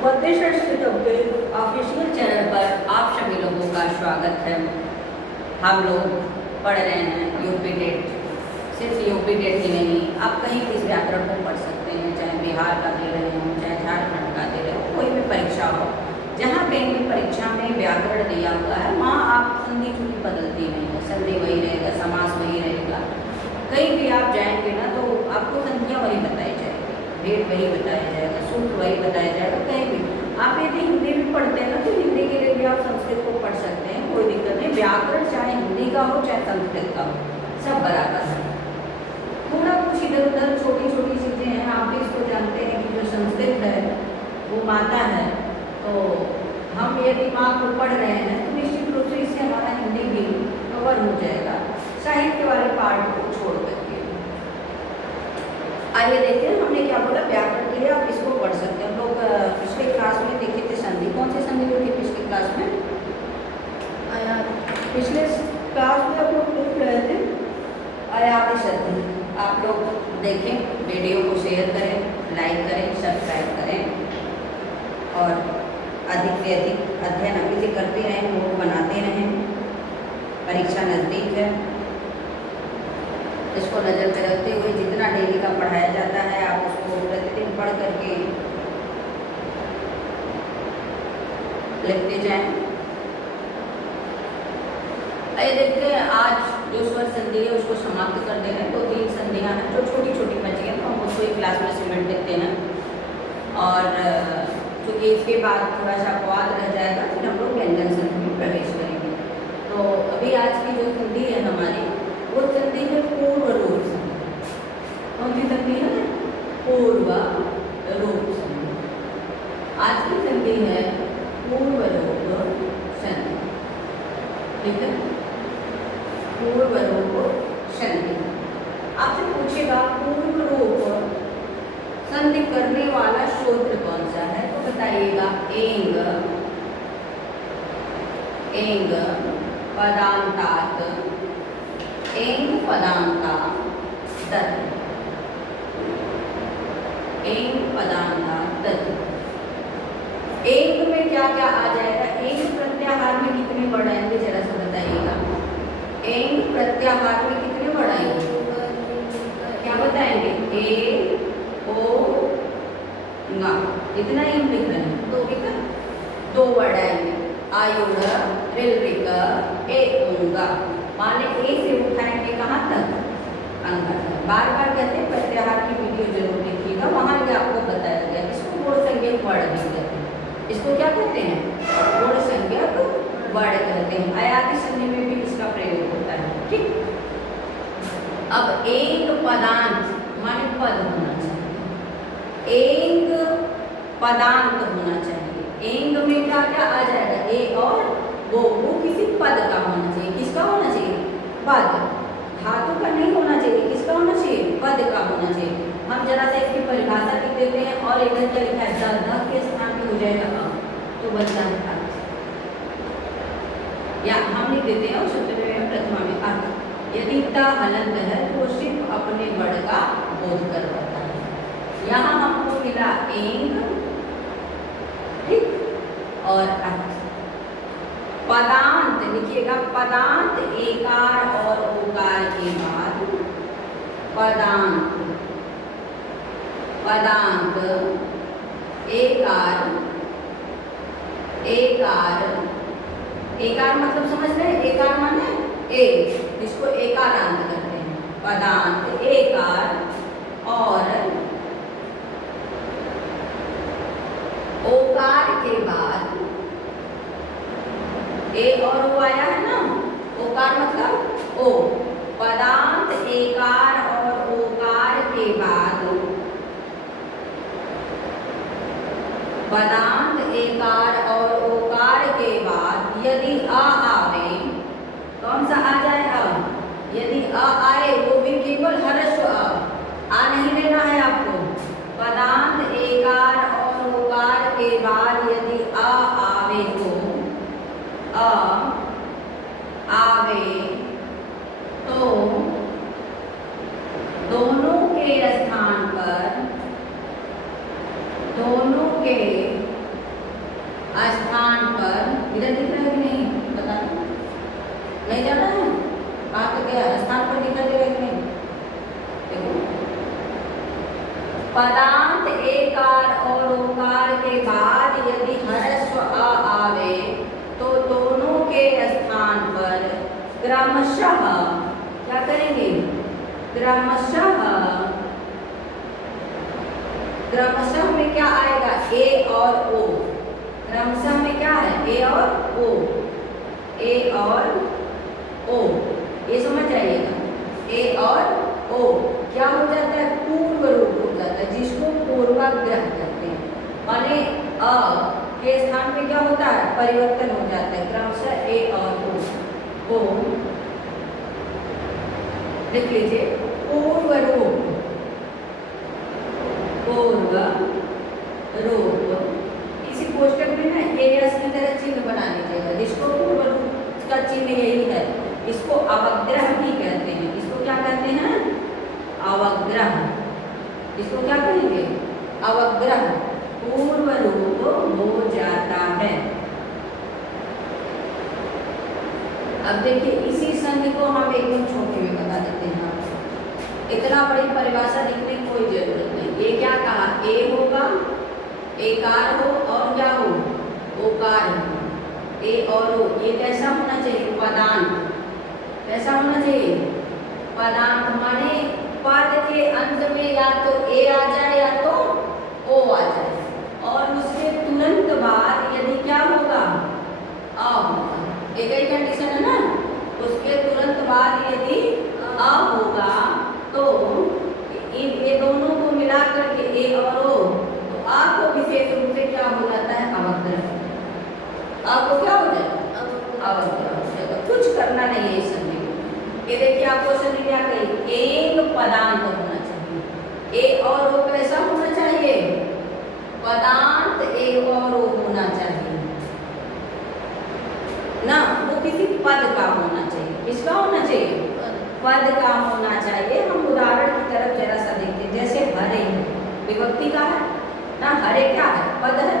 मध्य संस्कृतम के official channel पर आप सभी लोगों का स्वागत है। हम लोग पढ़ रहे हैं यूपी टेट। सिर्फ यूपी टेट ही नहीं, आप कहीं भी इस व्याकरण को पढ़ सकते हैं, चाहे बिहार का दे रहे हो, चाहे झारखंड का दे रहे हो, कोई भी परीक्षा हो, जहाँ कहीं भी परीक्षा में व्याकरण दिया हुआ है वहाँ आप संधि चूंकि बदलती नहीं है, संधि वही रहेगा, समास वही रहेगा। कहीं भी आप जाएंगे ना तो आपको संधियाँ वही बताई जाएगी, भेद वही बताया जाएगा, सूत्र वही बताया जाएगा। कहीं भी आप यदि हिंदी भी पढ़ते हैं ना तो हिंदी के लिए भी आप संस्कृत को पढ़ सकते हैं, कोई दिक्कत नहीं। व्याकरण चाहे हिंदी का हो चाहे संस्कृत का हो, सब बराबर है। थोड़ा कुछ इधर उधर छोटी छोटी चीज़ें हैं, आप भी इसको जानते हैं कि जो संस्कृत है वो माता है, तो हम यदि माँ को पढ़ रहे हैं तो निश्चित रूप से इससे हमारा हिंदी भी कवर हो जाएगा, साहित्य वाले पार्ट को छोड़ करके। आइए देखते हैं हमने क्या बोला। व्याकरण के लिए आप इसको पढ़ सकते हैं। हम लोग पिछले क्लास में देखे थे संधि, कौन सी संधि हुई थी पिछली क्लास में? पिछले क्लास में आप लोग देख रहे थे आयाति संधि। आप लोग देखें, वीडियो को शेयर करें, लाइक करें, सब्सक्राइब करें और अधिक से अधिक अध्ययन अभी से करते रहें, नोट बनाते रहें। परीक्षा नज़दीक है, इसको नज़र में रखते हुए जितना डेली का पढ़ाया जाता है आप उसको प्रतिदिन पढ़ करके लिखते जाएं। आइए देखते हैं, आज जो स्वर संधि है उसको समाप्त कर दे रहे हैं। 2-3 संधियाँ हैं जो छोटी छोटी बची हैं, तो हम उसको एक क्लास में सिमेट देते हैं। और क्योंकि इसके बाद थोड़ा सा अपवाद रह जाएगा, फिर हम लोग व्यंजन संधि में प्रवेश करेंगे। तो अभी आज की जो संधि है हमारी, वो संधि है पूर्व रूप संधि। कौन सी संधि है? पूर्व रूप संधि। आज की संधि है पूर्व रूप संधि। ठीक है, पूर्व रूप संधि। आपसे पूछेगा पूर्व रूप संधि करने वाला सूत्र कौन सा है, तो बताइएगा एंग एंग पदांतात एंग पदांता दत एंग पदांता दत। एंग में क्या क्या आ जाएगा? एंग प्रत्याहार में कितने वर्ड आएंगे जरा सा बताइएगा। एंग प्रत्याहार में कितने वर्ड आएंगे? क्या बताएंगे? ए ओ गा, इतना ही हम लिख रहे हैं। तो ठीक है, 2 वर्ड आएंगे, आयुध ऋल्विक एकुंगा। माने ए से उठाएंगे कहाँ तक? अंग तक। बार बार कहते हैं प्रत्याहार की वीडियो जरूर देखिएगा, वहाँ ये आपको बताया गया। इसको गुण संज्ञक वर्ड भी कहते हैं। इसको क्या कहते हैं? गुण संज्ञक वर्ड कहते हैं। आयाति संधि में भी इसका प्रयोग होता है। ठीक, अब एक पदांत माने पद होना चाहिए, एक पदांत होना चाहिए। एंग में क्या क्या आ जाएगा? ए और वो किसी पद का होना चाहिए। किसका होना चाहिए? पद। धातु का नहीं होना चाहिए, किसका होना चाहिए? पद का होना चाहिए। हम जरा सा इसकी परिभाषा लिख देते हैं और इधर क्या लिखा है? द के स्थान पे हो जाएगा अ, तो बनता है अर्थ। या हम लिख देते हैं सूत्र में प्रथमा में अर्थ। यदि ता हलंत है तो सिर्फ अपने वर्ड का बोध करवाता है। यहाँ हमको मिला एंग, ठीक, और अर्थ। पदांत लिखिएगा, पदांत एकार और ओकार के बाद पदांत, पदांत एकार, एकार, एकार मतलब समझ रहे हैं? एकार माने ए, इसको एकारांत करते हैं। पदांत एकार और ओकार के बाद, ए और ओ आया है ना, ओकार मतलब ओ। पदांत एकार और ओकार के बाद, पदांत एकार और ओकार के बाद यदि अ आवे, कौन सा आ जाए? अ। यदि अ आए वो भी केवल ह्रस्व आ नहीं लेना है आपको। पदांत एकार और ओकार के बाद यदि अ आवे तो अ आवे तो दोनों के स्थान पर, दोनों के स्थान पर, इधर दिख रहा है कि नहीं बता, नहीं जाना है, कहाँ तक गया, स्थान पर दिखाई देगा कि नहीं, देखो पदांत एकार और ओकार के बाद यदि ह्रस्व अ आवे तो दोनों के स्थान पर क्रमशः क्या करेंगे, क्रमशः में क्या आएगा, ए और ओ, क्रमशः में क्या है, ए और ओ, ए और ओ, ये समझ जाइएगा, ए और ओ क्या हो जाता है, पूर्व रूप हो जाता है, जिसको पूर्वाग्रह कहते हैं, माने अ के स्थान पे क्या होता है, परिवर्तन हो जाता है, क्रमशः ए और ओ लिख लीजिए, पूर्व रूप, पूर्व रूप, इसी पोस्टर में ना ये की तरह चिन्ह बना लीजिएगा, जिसको पूर्व रूप का चिन्ह यही है, इसको अवग्रह भी कहते हैं, इसको क्या कहते हैं, अवग्रह, इसको क्या कहेंगे, अवग्रह, पूर्व रूप हो जाता है। अब देखिए इसी संधि को हम एकदम छोटे में बता देते हैं, इतना बड़ी परिभाषा लिखने की कोई जरूरत नहीं, ये क्या कहा, ए होगा, एकार हो और क्या हो, ओकार हो, ए और ओ, ये कैसा होना चाहिए, पदांत, कैसा होना चाहिए, पदांत, माने पद के अंत में या तो ए आ जाए या तो ओ आ जाए, और उसके तुरंत बाद यदि क्या होगा, अ होगा, एक ही कंडीशन है ना, उसके तुरंत बाद यदि अ होगा तो ये दोनों को मिला करके ए और ओ, तो आ को विशेष रूप से क्या हो जाता है, अवग्रह, आ को क्या हो जाएगा, अवग्रह हो जाएगा, कुछ करना नहीं है इस संधि को। ये देखिए आपको संधि क्या कही, एक पदांत होना चाहिए, ए और ओ कैसा होना चाहिए, पदांत ए और ओ होना चाहिए ना, वो किसी पद का होना चाहिए, किसका होना चाहिए, पद का होना चाहिए। हम उदाहरण की तरफ जरा सा देखते हैं, जैसे हरे विभक्ति का है ना, हरे क्या है, पद है,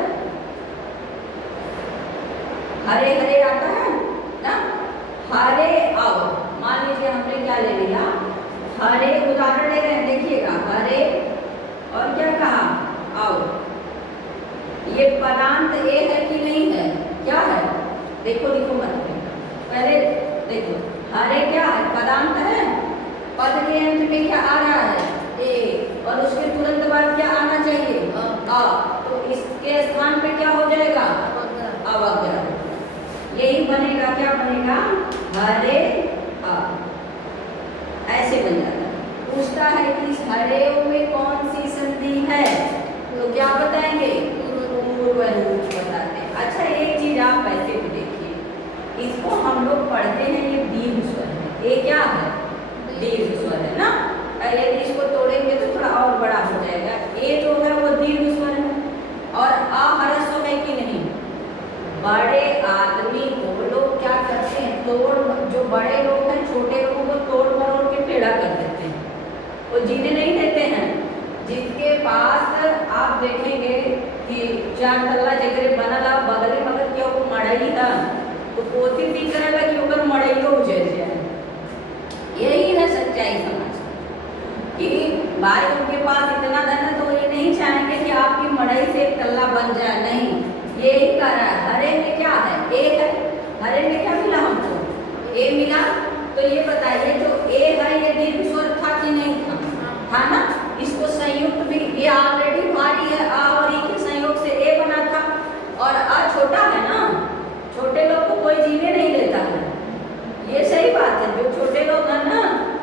हरे हरे आता है ना, हरे आओ, मान लीजिए हमने क्या ले लिया, हरे उदाहरण ले रहे हैं, देखिएगा हरे और क्या कहा, आओ, ये पदांत ए है कि नहीं है, क्या है, देखो लिखो मत, पहले देखो हरे क्या है, पदांत है, पद के अंत में क्या आ रहा है, ए, और उसके तुरंत बाद क्या आना चाहिए, आ, तो इसके स्थान पे क्या हो जाएगा, अवग्रह, यही बनेगा, क्या बनेगा, हरे आ, ऐसे बन जाता है। पूछता है कि इस हरे में कौन सी संधि है, तो क्या बताएंगे, पूर्व रूप बताते हैं। अच्छा एक चीज आप ऐसे भी देखिए, इसको हम लोग पढ़ते हैं, ये दीर्घ स्वर है, ये क्या है, दीर्घ स्वर है ना, यदि इसको तोड़ेंगे तो थोड़ा और बड़ा हो जाएगा, ये जो है वो दीर्घ स्वर है, और आ ह्रस्व है कि नहीं, बड़े आदमी को लोग क्या करते हैं, तोड़, जो बड़े लोग हैं छोटे लोगों को तोड़ मरोड़ के टेढ़ा कर देते हैं, वो जीने नहीं देते हैं, जिसके पास आप देखेंगे कि चार तल्ला जगह बनला बगले मगर के ऊपर मड़ई था, तो कोशिश भी करेगा कि ऊपर मड़इयो उजर जाए, यही है सच्चाई समाज कि भाई उनके पास इतना धन है तो ये नहीं चाहेंगे कि आपकी मड़ई से एक तल्ला बन जाए, नहीं, यही कर रहा है। हरे में क्या है, ए है, हरे में क्या मिला हमको, ए मिला, तो ये बताइए जो ए है ये दीर्घ स्वर था कि नहीं था, था ना, इसको संयुक्त भी, ये ऑलरेडी भारी है, आ और ई के संयोग से ए बना था, और आ छोटा है ना, छोटे लोग को कोई जीने नहीं देता है, ये सही बात है, जो छोटे लोग हैं ना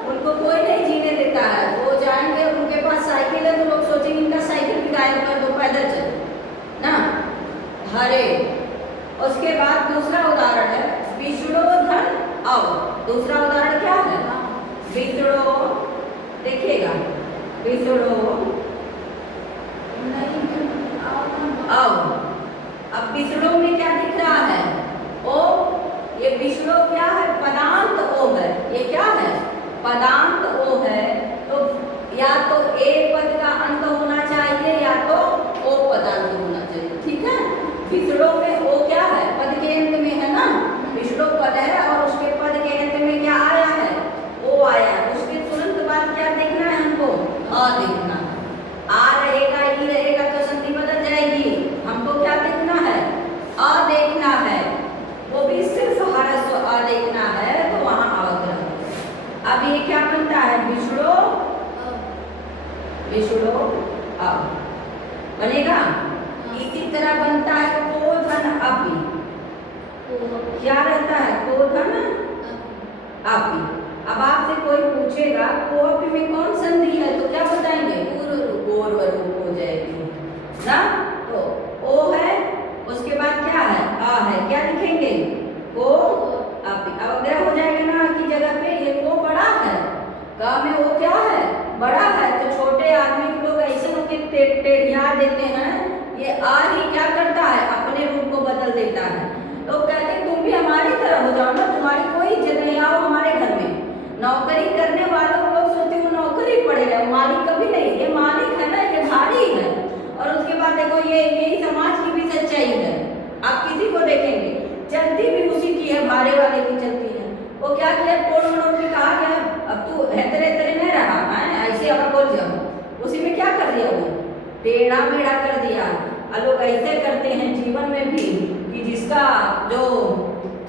उनको कोई नहीं जीने देता है, वो जाएंगे उनके पास साइकिल है तो लोग सोचेंगे इनका साइकिल भी गायब कर दो, पैदल चलो ना, हरे। उसके बाद दूसरा उदाहरण है बिछड़ो धन आओ, दूसरा उदाहरण क्या है, बिछड़ो, देखिएगा बिछड़ो आओ, अब बिछड़ो में क्या दिख रहा है, ओ, ये बिछड़ो क्या है, पदांत ओ है, ये क्या है, पदांत ओ है, तो या तो ए पद का अंत होना चाहिए या तो ओ पदांत होना चाहिए, ठीक है, बिछड़ो में तरह बनता है को धन अपी। क्या रहता है को धन अपी। अब आपसे कोई पूछेगा को अपी में कौन संधि है तो क्या बताएंगे पूर्व रूप हो जाएगी ना। तो ओ है उसके बाद क्या है आ है, क्या लिखेंगे को अपी। अब अगर हो जाएगा ना की जगह पे ये को बड़ा है गा में वो क्या है बड़ा है, तो छोटे आदमी के लोग ऐसे होके टेढ़िया देते हैं, ये आ ही क्या करता है अपने रूप को बदल देता है। लोग कहते हैं तुम भी हमारी तरह हो जाओ ना, तुम्हारी कोई इज्जत नहीं, आओ हमारे घर में। नौकरी करने वालों लोग सोचते वो नौकरी पड़ेगा, मालिक कभी नहीं, ये मालिक है ना, ये भारी है। और उसके बाद देखो ये यही समाज की भी सच्चाई है। आप किसी को देखेंगे चलती भी उसी की है, भारे वाले की चलती है। वो क्या किया तोड़ मरोड़ के कहा गया अब तू हेतरे तेरे नहीं रहा है ऐसे अब बोल जाओ, उसी में क्या कर दिया वो टेढ़ा मेढ़ा कर दिया। और लोग ऐसे करते हैं जीवन में भी कि जिसका जो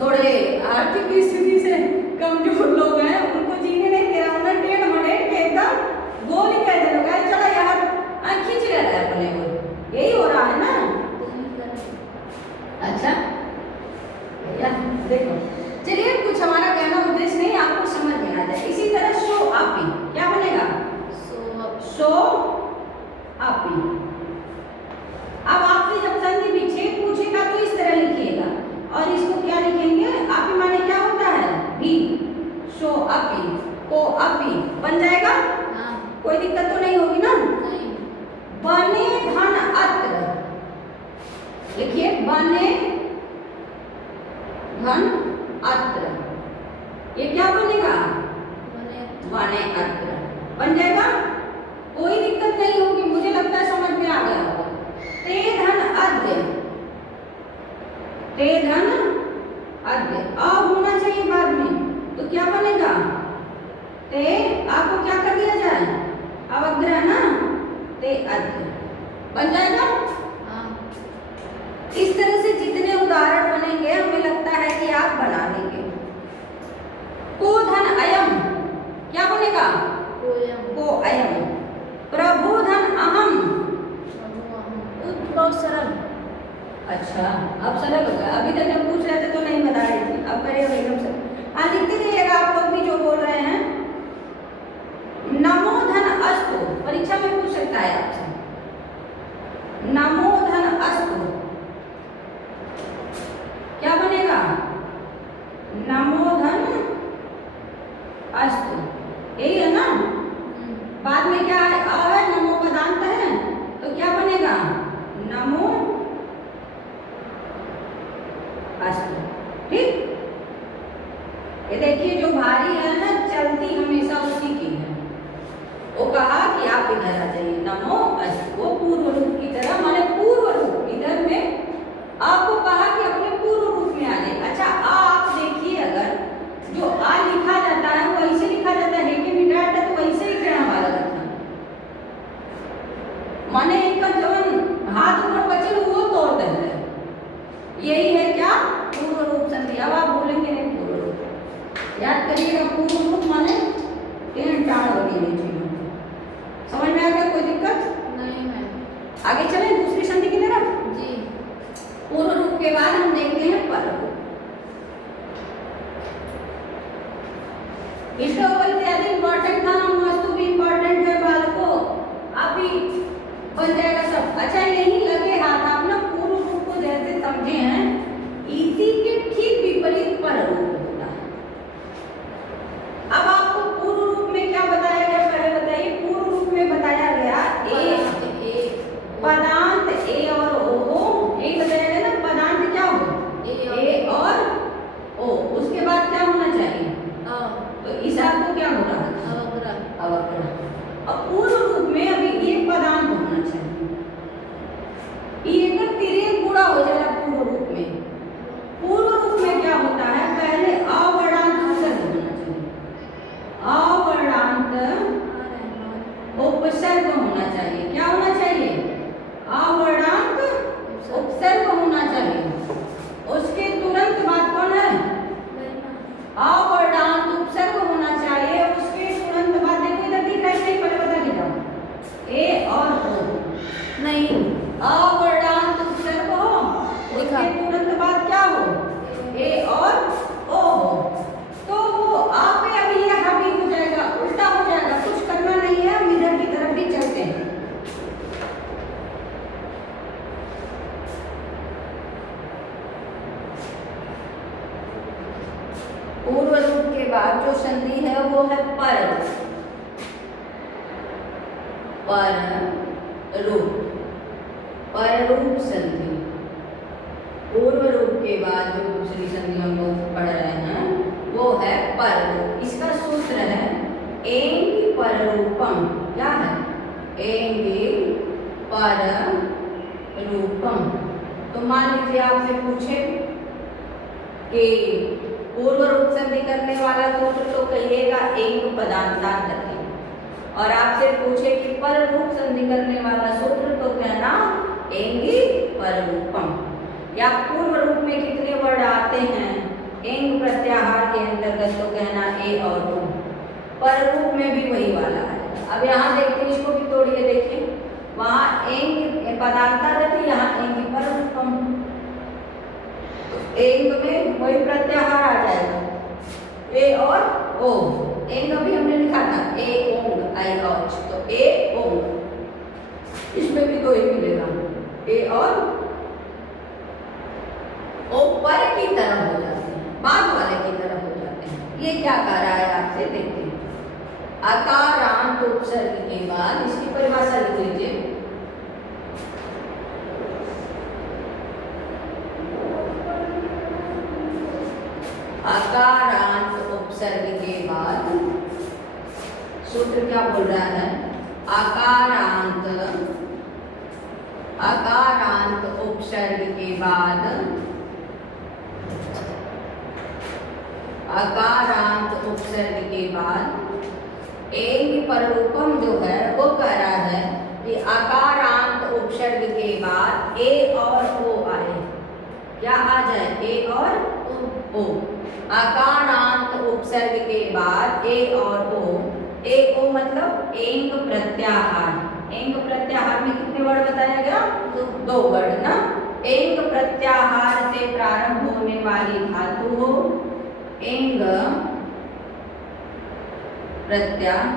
थोड़े आर्थिक स्थिति से कमजोर लोग हैं उनको जीने नहीं दे रहा, उन्हें टेढ़ मड़ेड़ के एकदम गोली कह दे लोग चला यार खींच रहता है अपने को, यही हो रहा है ना। अच्छा या देखो चलिए कुछ हमारा कहना उद्देश्य नहीं आपको समझ में आ जाए। इसी तरह शो आपी क्या बनेगा शो आपी। अब आपसे जब संधि विच्छेद पूछेगा तो इस तरह लिखिएगा और इसको क्या लिखेंगे आपी माने क्या होता है भी शो आपी को आपी बन जाएगा। कोई दिक्कत तो नहीं होगी ना। बने धन अत्र लिखिए बने धन अत्र, ये क्या बनेगा बने अत्र बन जाएगा, कोई दिक्कत नहीं होगी, मुझे लगता है समझ में आ गया होगा। ते धन अद्य, ते धन अद्य आ होना चाहिए बाद में, तो क्या बनेगा ते आपको क्या कर दिया जाए अवग्रह ना, ते अद्य बन जाएगा। इस तरह से जितने उदाहरण बनेंगे हमें लगता है कि आप बना लेंगे। को धन अयम क्या बनेगा को अयम। प्रभु धन अहम बहुत सरल। अच्छा अब सरल हो गया, अभी तक जब पूछ रहे थे तो नहीं बता रही थी, अब करिएगा एकदम से। हाँ लिखते रहिएगा आप लोग भी जो बोल रहे हैं। नमो धन अस्तु परीक्षा में पूछ सकता है आपसे, नमो धन अस्तु क्या बनेगा नमो धन अस्तु, यही है ना। बाद में क्या है आ है नमो पदांत है तो क्या बनेगा नमो अस्तु। ठीक ये देखिए जो भारी है ना चलती हमेशा उसी की है। वो कहा कि आप इधर आ जाइए नमो अस्तु, वो पूर्व रूप की तरह माने पूर्व रूप इधर में आपको कहा कि अपने पूर्व रूप में आ जाए। अच्छा आ आप देखिए अगर जो आ लिखा जाता है वो ऐसे लिखा जाता है कि मिटाटा तो वैसे ही कहना वाला था माने इनका जवन हाथ ऊपर बचल वो तोड़ दे रहे, यही है क्या पूर्व रूप संधि। अब आप बोलेंगे नहीं पूर्व रूप, याद करिएगा पूर्व रूप माने टेढ़ टाढ़ बनी नहीं चाहिए। समझ में आ गया कोई दिक्कत नहीं है। आगे चलें दूसरी संधि की तरफ जी। पूर्व रूप के बाद हम देखते हैं पर रूप। इसका ऊपर इत्यादि इंपॉर्टेंट था ना, वस्तु भी इंपॉर्टेंट है बालकों, अभी बन जाएगा सब। अच्छा यही लगे हाथ आप ना पूर्व रूप को जैसे समझे हैं इसी के ठीक विपरीत पर रूप होता है। अब आपको पूर्व रूप में क्या बताया गया पहले बताइए। पूर्व रूप में बताया गया पदांत ए और ओ हो, एक बताया गया ना पदांत क्या हो ए और ओ, उसके बाद क्या होना चाहिए तो इस आपको क्या हो रहा है अवग्रह। और पूर्व रूप में अभी एक पदांत होना चाहिए। बाद जो संधि है वो है पर रूप, पर रूप संधि। पूर्व रूप के बाद जो दूसरी संधि हम लोग पढ़ रहे हैं वो है पर रूप। इसका सूत्र है एंग पर रूपम। क्या है? एंग पर रूपम। तो मान लीजिए आपसे पूछे कि पूर्व रूप संधि करने वाला सूत्र तो कहिएगा एंग पदांतार गति, और आपसे पूछे कि पर रूप संधि करने वाला सूत्र तो कहना एंगी पर रूपम। या पूर्व रूप में कितने वर्ड आते हैं एंग प्रत्याहार के अंतर्गत तो कहना ए और ओ। पर रूप में भी वही वाला है। अब यहाँ देखिए, इसको भी तोड़िए, देखिए वहाँ एंग पदांतार गति, यहाँ एंगी पर रूपम। तो एंग में वही प्रत्याहार आ जाएगा ए और ओ। एंग अभी हमने लिखा था ए ओंग आई औच, तो ए ओंग, इसमें भी दो ही मिलेगा ए और ओ। पर की तरह हो जाते हैं, बाद वाले की तरह हो जाते हैं। ये क्या कह रहा है आपसे, देखते हैं। अकारांत उपसर्ग के बाद इसकी परिभाषा लिख लीजिए। अकारांत उपसर्ग के बाद सूत्र क्या बोल रहा है? अकारांत उपसर्ग के बाद, अकारांत उपसर्ग के बाद एंग पर रूपम जो है वो कह रहा है कि अकारांत उपसर्ग के बाद ए और ओ आए। क्या आ जाए? ए और ओ। अकारांत उपसर्ग के बाद ए और ओ। ए ओ मतलब एंग प्रत्याहार। एंग प्रत्याहार में कितने वर्ड बताया गया? दो वर्ड ना। एंग प्रत्याहार से प्रारंभ होने वाली धातु हो एंग प्रत्याहार।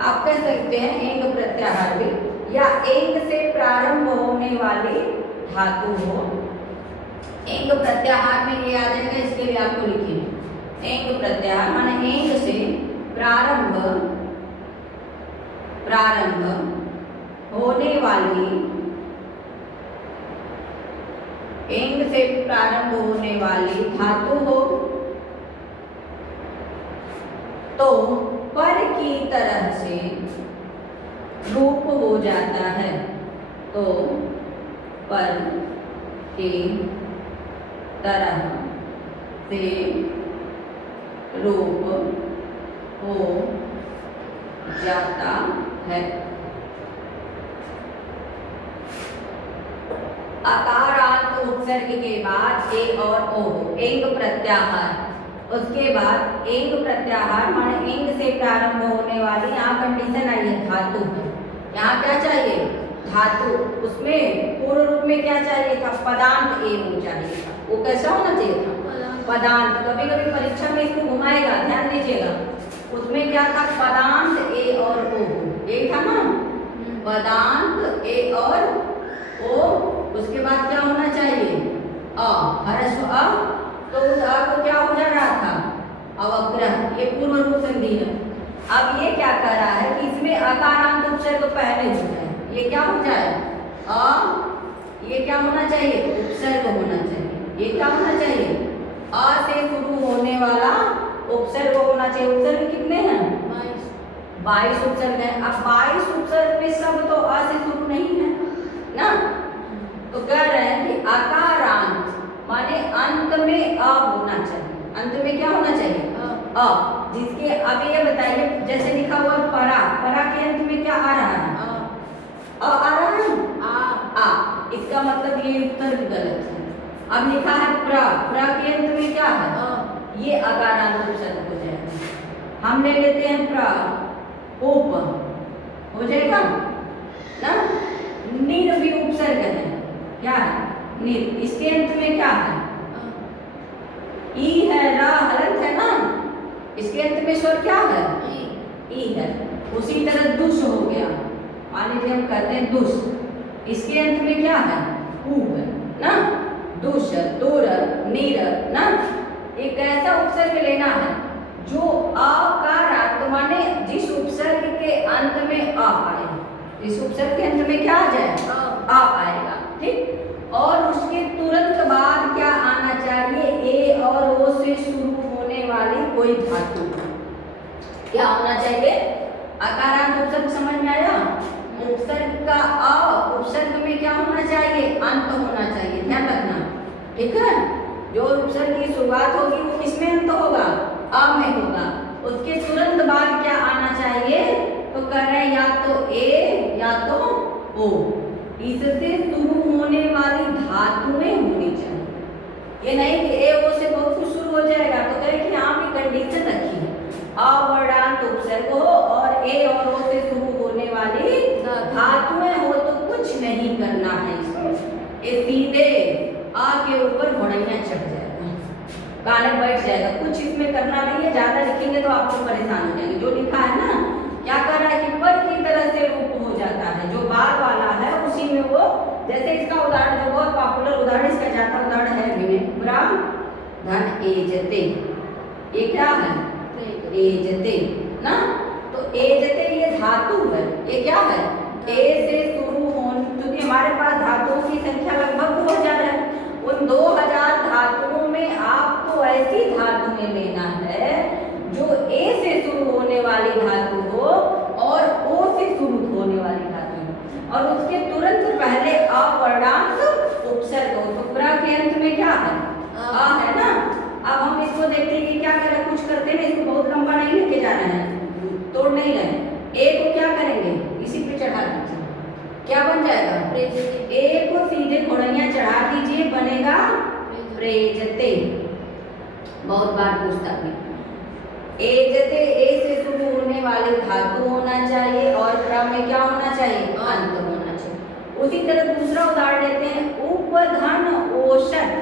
आप कह सकते हैं एंग प्रत्याहार भी, या एंग से प्रारंभ होने वाली धातु हो। एंग प्रत्याहार में ये आ जाएगा, इसके लिए आपको लिखिए एंग प्रत्याहार माने एंग से प्रारंभ होने वाली, एंग से प्रारंभ होने वाली धातु हो तो पर की तरह से रूप हो जाता है। तो पर की तरह से रूप हो जाता है। अकारांत उपसर्ग के बाद ए और ओ, एंग प्रत्याहार। उसके बाद एंग प्रत्याहार माने एंग से प्रारंभ होने वाली, यहाँ कंडीशन आई है धातु। यहाँ क्या चाहिए? धातु। उसमें पूर्व रूप में क्या चाहिए था? पदांत ए हो चाहिए था। वो कैसा होना चाहिए था? पदांत। कभी कभी परीक्षा में इसको घुमाएगा, ध्यान दीजिएगा। उसमें क्या था? पदांत ए और ओ। ये था ना, पदांत ए और ओ। उसके बाद क्या होना चाहिए? अ, ह्रस्व अ। तो उस अ को क्या हो जा रहा था? अवग्रह। ये पूर्व रूप संधि है। अब ये क्या कर रहा है कि इसमें अकारांत उपसर्ग पहले हो जाए। ये क्या हो जाए? अ। ये क्या होना चाहिए? उपसर्ग होना चाहिए। ये क्या होना चाहिए? अ से शुरू होने वाला उपसर्ग होना चाहिए। उपसर्ग कितने हैं? 22 उपसर्ग हैं। अब 22 उपसर्ग में सब तो अ से शुरू नहीं है ना, तो कह रहे हैं कि अकारांत माने अंत में अ होना चाहिए। अंत में क्या होना चाहिए? अ। जिसके अब ये बताइए, जैसे लिखा हुआ परा, परा के अंत में क्या आ रहा है? अ आ रहा है। आ। इसका मतलब ये उत्तर गलत है। अब लिखा है प्र, प्र के अंत में क्या है? ये अकारांत उपसर्ग हो जाएगा। हम ले लेते हैं प्र, उप हो जाएगा ना। निर भी उपसर्ग है। क्या है? निर। इसके अंत में क्या है? ई है, रा हलंत है ना। इसके अंत में स्वर क्या है? ई है। उसी तरह दुष हो गया। मान लीजिए हम कहते हैं दुष, इसके अंत में क्या है? ऊ है ना। दुष, दूर, नीर ना। एक ऐसा उपसर्ग लेना है जो अकारांत, माने जिस उपसर्ग के अंत में अ आए, जिस उपसर्ग के अंत में क्या आ जाए, अ आएगा, ठीक। और उसके तुरंत बाद क्या आना चाहिए, ए और ओ से शुरू होने वाली कोई धातु। क्या होना चाहिए, अकारांत उपसर्ग, समझ में आया। उपसर्ग का अ, उपसर्ग में क्या होना चाहिए, अंत होना चाहिए, ध्यान रखना, ठीक है। जो उपसर्ग की शुरुआत होगी वो किसमें अंत होगा, अ में होगा। उसके तुरंत बाद क्या आना चाहिए, तो कह रहे हैं या तो ए या तो ओ, इससे शुरू होने वाली धातुएं होनी चाहिए। ये नहीं कि ए ओ से बहुत कुछ शुरू हो जाएगा, तो कहे कि यहाँ भी कंडीशन रखी है, अवर्णांत उपसर्ग हो और ए और ओ से शुरू होने वाली धातुएं हो तो कुछ नहीं करना है इसमें, ये सीधे आ के ऊपर घोड़ैया चढ़ जाएगा, गाने बैठ जाएगा, कुछ इसमें करना नहीं है। ज्यादा लिखेंगे तो आप लोग परेशान हो जाएंगे। जो लिखा है ना, क्या कर रहा है कि पर की तरह से रूप हो जाता है, जो बाद वाला है उसी में वो, जैसे इसका उदाहरण जो बहुत पॉपुलर उदाहरण, इसका ज्यादा उदाहरण है विनेप्रा धन एजते, ये क्या है, एजते ना, तो एजते ये धातु है, ये क्या है, ए से शुरू होने, क्योंकि हमारे पास धातुओं की संख्या लगभग 2000 है, उन 2000 धातुओं में आपको ऐसी धातुएं लेना है जो ए से शुरू होने वाली धातु हो और ओ से शुरू होने वाली धातु हो, और उसके तुरंत पहले अवर्णांत उपसर्ग हो। तो प्रा के अंत में क्या है, आ है ना। अब हम इसको देखते हैं कि क्या करें, कुछ करते हैं, इसको बहुत लंबा नहीं लेके जा रहे हैं, तोड़ नहीं रहे। ए को क्या करेंगे, इसी पे चढ़ा दीजिए, क्या बन जाएगा, ए को सीधे घोड़ैया चढ़ा दीजिए, बनेगा प्रेजते। बहुत बार पूछता भी, एजते ए से शुरू होने वाली धातु होना चाहिए और क्रम में क्या होना चाहिए, अंत होना चाहिए। उसी तरह दूसरा उदाहरण लेते हैं, उपधन औषध।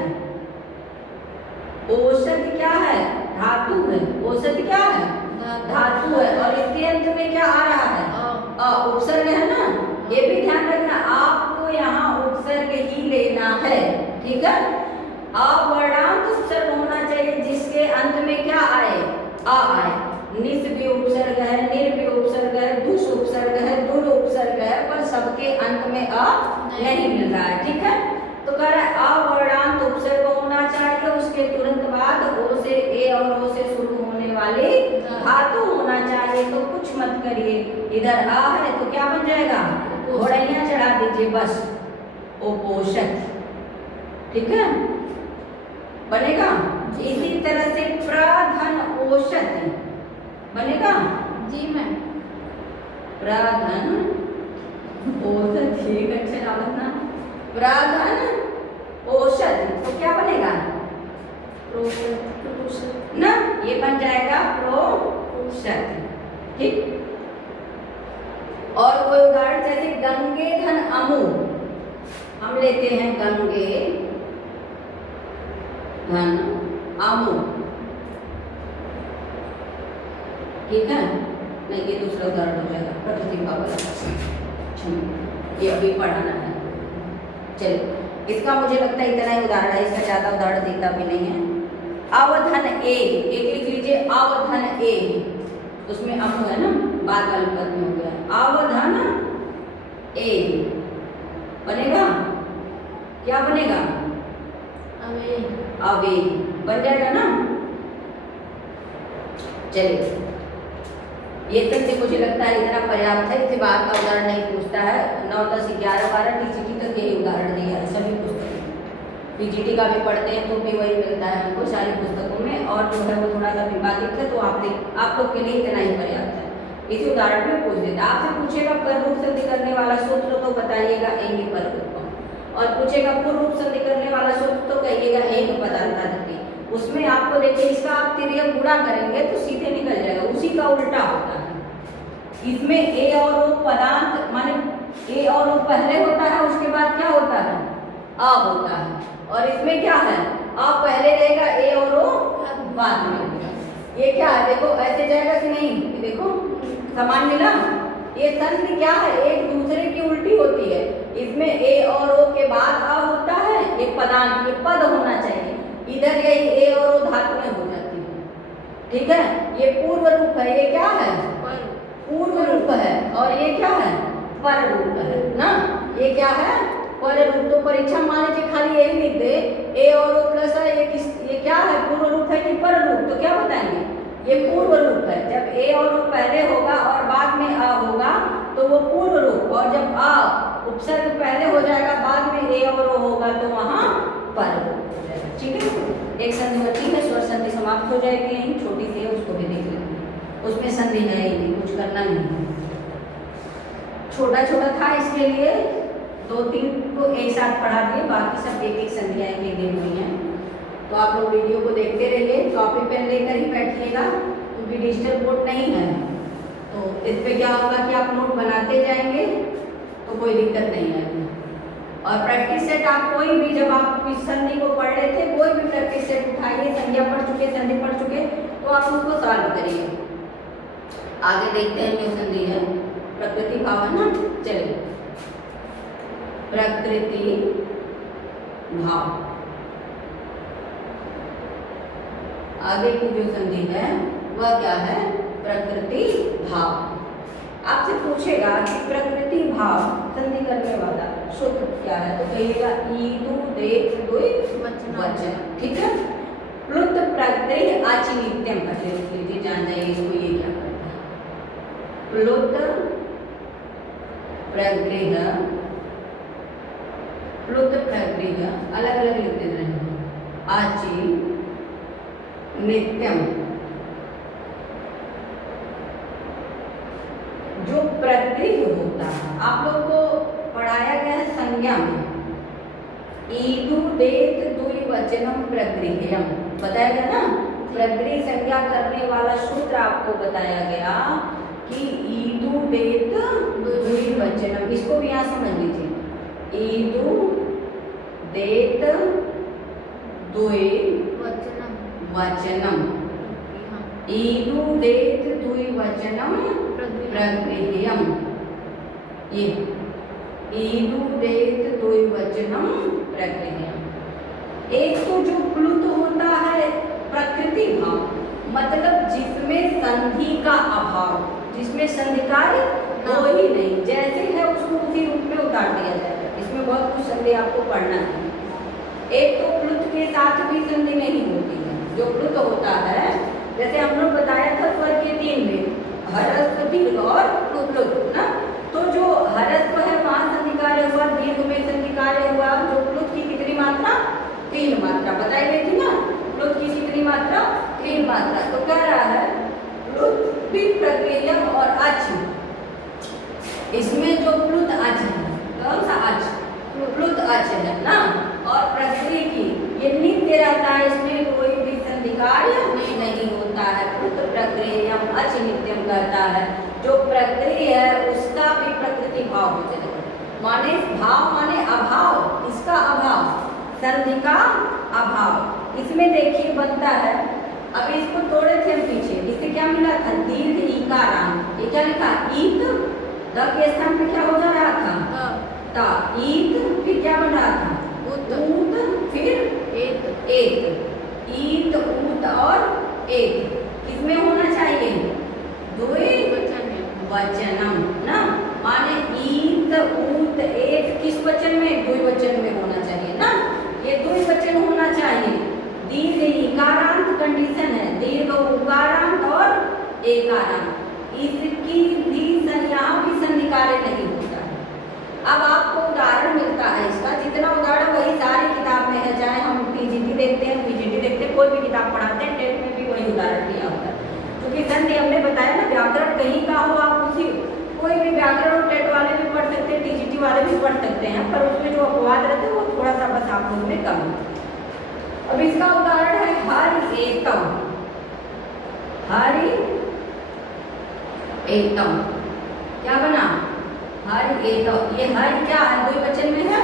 औषध क्या है, धातु है, औषध क्या है, धातु है, और इसके अंत में क्या आ रहा है, उपसर्ग है ना। ये भी ध्यान रखना, आपको यहाँ उपसर्ग ही लेना है, ठीक है। अवर्णांत उपसर्ग होना चाहिए जिसके अंत में क्या आए, आ आए। निस भी उपसर्ग है, निर भी उपसर्ग है, दुस उपसर्ग है, दुर उपसर्ग है, पर सबके अंत में अ नहीं मिल रहा है, ठीक है। तो कह रहा है अवर्णांत उपसर्ग होना चाहिए, उसके तुरंत बाद ओ से, ए और ओ से शुरू होने वाली धातु होना चाहिए। तो कुछ मत करिए, इधर आ है तो क्या बन जाएगा, घोड़ैया चढ़ा दीजिए बस, उपोषक, ठीक है, बनेगा। इसी तरह से प्रधन औषध बनेगा जी मैम, प्रधन औषध, ठीक है, अच्छा नाम रखना, प्रधन औषध, तो क्या बनेगा, ना, ये बन जाएगा प्रोषध, ठीक। और कोई उदाहरण जैसे गंगे धन अमु, हम लेते हैं गंगे धन अमु, ठीक है। नहीं, ये दूसरा उदाहरण हो जाएगा, प्रकृति का वाला, ये अभी पढ़ाना है। चलिए, इसका मुझे लगता है इतना ही उदाहरण है, इसका ज्यादा उदाहरण देता भी नहीं है। अवधन ए, एक लिख लीजिए, अवधन ए, उसमें अमु है ना, बाद वाले पद में हो गया, अवधन ए बनेगा, क्या बनेगा, अवे बन जाएगा ना। चलिए, ये तक से मुझे लगता है इतना पर्याप्त है, इससे बाहर का उदाहरण नहीं पूछता है। 9, 10, 11, 12 टीजीटी तक यही उदाहरण दिया है सभी पुस्तकों में। पीजीटी का भी पढ़ते हैं तो भी वही मिलता है हमको सारी पुस्तकों में, और जो है वो थोड़ा सा विवादित है, तो आप लोग के लिए इतना ही पर्याप्त है। इसी उदाहरण में पूछ देता, आपसे पूछेगा पर रूप संधि करने वाला सूत्र तो बताइएगा एंगी पर रूप, और पूछेगा पूर्व रूप संधि करने वाला सूत्र तो कहिएगा एंग पदार्था दति। उसमें आपको देखिए, इसका आप तिर्यक गुणा करेंगे तो सीधे निकल जाएगा, उसी का उल्टा होता है। इसमें ए और ओ पदार्थ, माने ए और ओ पहले होता है, उसके बाद क्या होता है, अ होता है, और इसमें क्या है, अ पहले रहेगा, ए और ओ बाद में होगा। ये क्या है, देखो ऐसे जाएगा कि नहीं, देखो समान मिला। ये संधि क्या है, एक दूसरे की उल्टी होती है। इसमें ए और ओ के बाद अ होता है, एक पदांत, ये पद होना चाहिए। इधर यही ए और ओ धातु में हो जाती है, ठीक है। ये पूर्व रूप है, ये क्या है, पूर्व रूप है, और ये क्या है, पर रूप है ना। ये क्या है, पर रूप। तो परीक्षा मान लीजिए खाली यही लिख दे ए और ओ प्लस है, ये क्या है, पूर्व रूप है कि पर रूप, तो क्या बताएंगे, ये पूर्व रूप है। जब ए और ओ पहले होगा और बाद में आ होगा तो वो पूर्व रूप, और जब आ उपसर्ग पहले हो जाएगा बाद में ए और ओ होगा तो वहाँ पर रूप हो जाएगा, ठीक है। एक संधि बची है, स्वर संधि समाप्त हो जाएगी, यही छोटी सी है, उसको भी देख लेंगे। उसमें संधि है ही नहीं, कुछ करना नहीं है, छोटा छोटा था इसके लिए 2-3 को एक साथ पढ़ा दिए, बाकी सब एक एक संधियाँ एक दिन हुई हैं। तो आप लोग वीडियो को देखते रहिए, कॉपी पेन लेकर ही बैठिएगा, क्योंकि डिजिटल बोर्ड नहीं है। तो इस पर क्या होगा कि आप नोट बनाते जाएंगे तो कोई दिक्कत नहीं आएगी। और प्रैक्टिस सेट आप कोई भी, जब आप इस संधि को पढ़ रहे थे, कोई भी प्रैक्टिस सेट उठाइए, संज्ञा पढ़ चुके, संधि पढ़ चुके, तो आप उसको सॉल्व करिए। आगे देखते हैं जो संधि है, प्रकृति भाव है ना, चलिए प्रकृति भाव। आगे की जो संधि है वह क्या है, प्रकृति भाव। आपसे पूछेगा कि प्रकृति भाव संधि करने वाला सूत्र क्या है, तो कहिएगा ईदु देत दुई वचन, ठीक है। प्लुत प्रकृति आचि नित्यम पहले लिख लीजिए, जान जाइए इसको, ये क्या करता है। प्लुत प्रकृति, प्लुत प्रकृति अलग अलग लिख दे रहे हैं, आचि नित्यम। जो प्रकृति होता है, आप लोग को पढ़ाया गया है संज्ञा में, ईदु देत दुई वचनम प्रकृतियम बताया गया ना। प्रकृति संज्ञा करने वाला सूत्र आपको बताया गया कि ईदु देत दुई वचनम, इसको भी यहाँ समझ लीजिए, ईदु देत दुई वचनम, ईदु देत दुई वचनम प्रकृतियम। ये ईदु देत दुई वचनम प्रकृतियम। एक तो जो प्लुत होता है प्रकृति भाव, मतलब जिसमें संधि का अभाव, जिसमें संधि कार्य हो ही नहीं, जैसे है उसको उसी रूप में उतार दिया जाएगा। इसमें बहुत कुछ संधि आपको पढ़ना है। एक तो प्लुत के साथ भी संधि नहीं होती है, जो प्लुत होता है, जैसे हम लोग बताया था स्वर के 3 में, हरस्व, दीर्घ और प्लुत ना। तो जो हरस्व है वहाँ संधि कार्य हुआ, दीर्घ में संधि कार्य हुआ। जो प्लुत की कितनी मात्रा, 3 मात्रा बताई गई थी ना, प्लुत की कितनी मात्रा, 3 मात्रा। तो कह रहा है प्लुत भी प्रकृतियम और अच, इसमें जो प्लुत अच है, कौन सा अच, प्लुत अच है ना, और प्रकृति की ये नित्य रहता है, इसमें कोई भी संधि कार्य नहीं होता है। प्लुत प्रकृतियम अच नित्यम करता है। जो प्रकृति है उसका भी प्रकृति भाव हो जाएगा, माने भाव माने अभाव, इसका अभाव, संधि का अभाव। इसमें देखिए बनता है, अभी इसको तोड़े थे हम पीछे, इससे क्या मिला था, दीर्घ ईकारांत। ये क्या लिखा, ईत, द के स्थान पे क्या हो जा रहा था, ता, ईत, फिर क्या बन रहा था, ऊत, फिर एत, ईत, ऊत और एत। किसमें होना चाहिए, द्वि वचनम ना, माने ईत, ऊत, एत किस वचन में, द्विवचन में होना चाहिए ना। ये द्विवचन होना चाहिए। दीर्घ इकारांत कंडीशन है, दीर्घ उकारांत और एकारांत, इसकी भी यहाँ भी संधि कार्य नहीं होता है। अब आपको उदाहरण मिलता है इसका, जितना उदाहरण वही सारी किताब में है, चाहे हम टीजीटी देखते हैं, पीजीटी देखते हैं, कोई भी किताब पढ़ाते हैं, टेट में भी वही उदाहरण दिया होता है। क्योंकि संधि हमने बताया ना, व्याकरण कहीं का हो, आप उसी कोई भी व्याकरण टेट वाले भी पढ़ सकते हैं, टीजीटी वाले भी पढ़ सकते हैं, पर उसमें जो अपवाद रहते हैं वो थोड़ा सा बस आप लोग में कम है। अब इसका उदाहरण है हरि एकम, हरि एकम क्या बना, हरि एकम। ये हरि क्या है, द्विवचन में है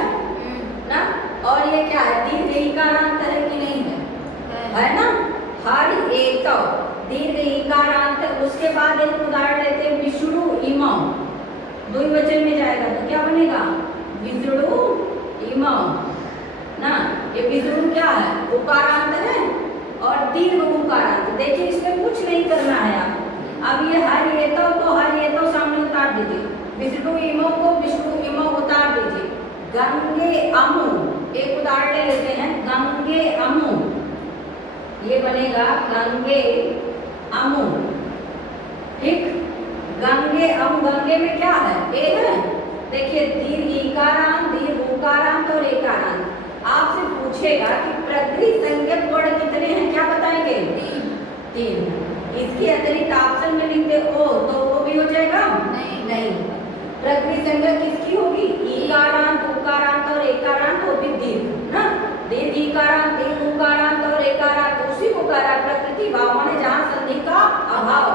ना, और ये क्या है, दीर्घ ईकारांत है कि नहीं है ना। हरि एकम दीर्घ ईकारांत। उसके बाद एक उदाहरण लेते हैं, विष्णु इमम, द्विवचन में जाएगा तो क्या बनेगा, विष्णु इमम ना। ये विसर्ग क्या है, उकारांत है और दीर्घ उकारांत। देखिए इसमें कुछ नहीं करना है आप। अब ये हरिएतव को हरिएतव सामने उतार दीजिए, विष्णु इमो को विष्णु इमो उतार दीजिए। गंगे अमु, एक उदाहरण ले लेते हैं, गंगे अमु, ये बनेगा गंगे अमु, ठीक। गंगे अमु, गंगे में क्या है, ए है। देखिए दीर्घ इकारांत, दीर्घ उकारांत और एकारांत। आपसे पूछेगा कि प्रकृति संज्ञक वर्ण कितने हैं, क्या बताएंगे, तीन। इसके अतिरिक्त ऑप्शन में लिख दे ओ, तो वो भी हो जाएगा, नहीं। प्रकृति संज्ञा किसकी होगी, इकारांत, उकारांत और एकारांत, वो भी दीर्घ ना। दीर्घ इकारांत, दीर्घ उकारांत और एकारांत उसी को कह रहा है प्रकृति भाव, माने जहाँ संधि का अभाव।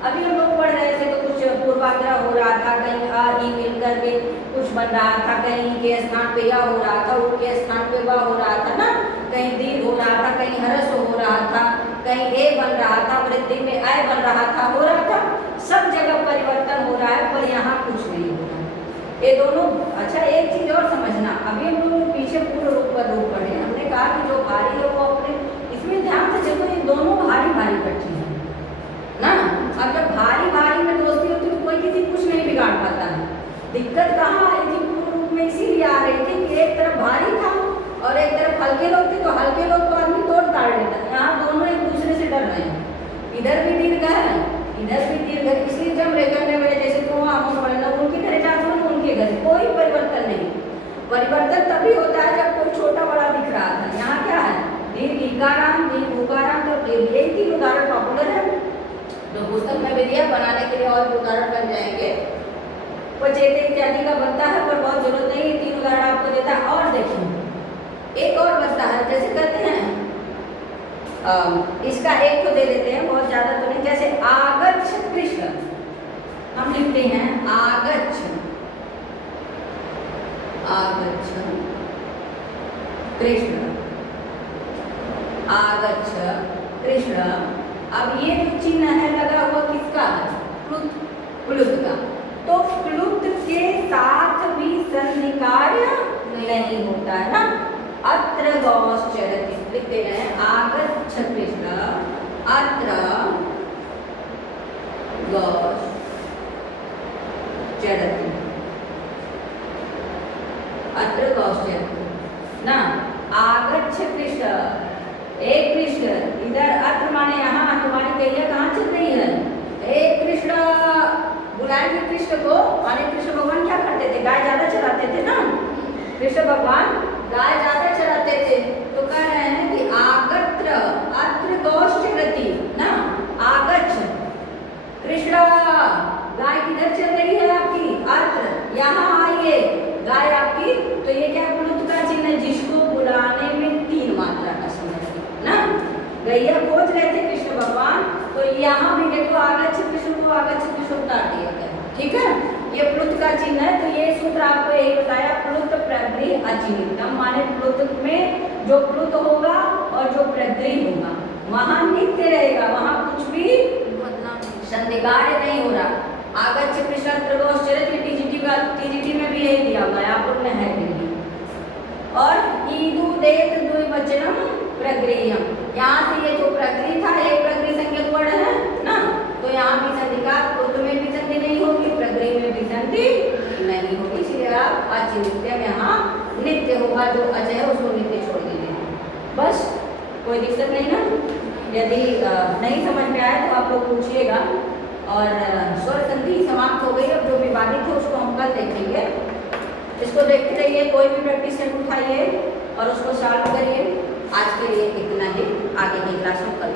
अभी हम लोग पढ़ रहे थे तो कुछ पूर्वाग्रह हो रहा था, कहीं आ ई मिल करके कुछ बन रहा था, कहीं के स्थान पे या हो रहा था, उ के स्थान पे वा हो रहा था ना, कहीं दीर्घ हो रहा था, कहीं हरस हो रहा था, कहीं ए बन रहा था, वृद्धि में आय बन रहा था, हो रहा था। सब जगह परिवर्तन हो रहा है, पर यहाँ कुछ नहीं हो रहा। ये दोनों, अच्छा एक चीज और समझना, अभी हम लोग पीछे पूर्ण रूप पर रूप पढ़े, हमने कहा कि जो भारी है वो अपने, इसमें ध्यान से देखो ये दोनों भारी भारी इकट्ठी है ना। अब जब भारी भारी में दोस्ती होती है तो कोई किसी कुछ नहीं बिगाड़ पाता है। दिक्कत कहाँ आई थी पूर्ण रूप में, इसीलिए आ रही थी कि एक तरफ भारी था और एक तरफ हल्के लोग थे, तो हल्के लोग को आदमी तोड़ ताड़ लेता है। यहाँ दोनों एक दूसरे से डर रहे हैं, इधर भी दीर्घ है, इधर भी दीर्घ है, इसलिए जब रेखंड में जैसे तो उनके घरे जाते हैं, उनके घर कोई परिवर्तन नहीं। परिवर्तन तभी होता है जब कोई छोटा बड़ा दिख रहा था। यहाँ क्या है, दीर्घ इकारांत, दीर्घ उकारांत और दीर्घ, यही तीन उदाहरण पॉपुलर है। तो पुस्तक में भी दिया, बनाने के लिए और भी उदाहरण बन जाएंगे। पचेते इत्यादि का बनता है, पर बहुत जरूरत नहीं, ये तीन उदाहरण आपको देता है। और देखिए एक और बनता है, जैसे कहते हैं इसका एक तो दे देते हैं, बहुत ज्यादा तो नहीं, जैसे आगच्छ कृष्ण, हम लिखते हैं आगच्छ, आगच्छ कृष्ण, आगच्छ कृष्ण। अब ये जो चिन्ह है लगा हुआ किसका है, प्लुत का, तो प्लुत के साथ भी संधि कार्य नहीं होता है ना। अत्र गौश्चरति, लिखते हैं आगच्छ कृष्ण, अत्र गौश्चरति अत्र गौश्चरति ना। आगच्छ कृष्ण, एक कृष्ण, इधर अत्र माने यहाँ, तुम्हारी गैया कहाँ चल रही है, एक कृष्ण बुलाएंगे कृष्ण को, माने कृष्ण भगवान क्या करते थे, गाय ज्यादा चराते थे ना, कृष्ण भगवान गाय ज्यादा चराते थे, तो कह रहे हैं कि आगत्र अत्र गौश्चरति ना, आगच्छ कृष्ण, गाय किधर चल रही है आपकी, अत्र यहाँ आइए गाय आपकी। तो ये क्या प्लुत का चिन्ह है, जिसको बुलाने में तीन मात्रा का समय ना। गैया खोज रहे थे कृष्ण भगवान, तो यहाँ भी देखो आगच्छ कृष्ण को आगच्छ कृष्ण उतार दिया गया, ठीक है। ये प्लुत का चिन्ह है। तो ये सूत्र आपको यही बताया, प्लुत प्रगृही अचिन्त्यम, माने प्लुत में जो प्लुत होगा और जो प्रगृही होगा वहाँ नित्य रहेगा, वहाँ कुछ भी संधि कार्य नहीं हो रहा। आगच्छ कृष्ण त्रिगोश्चरति, टीजीटी में भी यही दिया हुआ है, आप लोग ने है कि। और ईदु देत द्विवचनम प्रगृह्यम, यहाँ से ये जो प्रगृही था, एक प्रगृही संज्ञक वर्ण है ना, तो यहाँ भी संधि का, प्लुत में भी संधि नहीं होगी, प्रगृही में भी संधि नहीं होगी, इसलिए आप अचिन्त्यम यहाँ नित्य होगा, जो अजय है उसको नित्य छोड़ दीजिए, बस कोई दिक्कत नहीं ना। यदि नहीं समझ में आए तो आप लोग पूछिएगा। और स्वर संधि समाप्त हो गई, अब जो विवादित है उसको हम कल देखेंगे। इसको देखते रहिए, कोई भी प्रैक्टिस सेट उठाइए और उसको सॉल्व करिए। आज के लिए इतना ही, आगे की क्लास में कल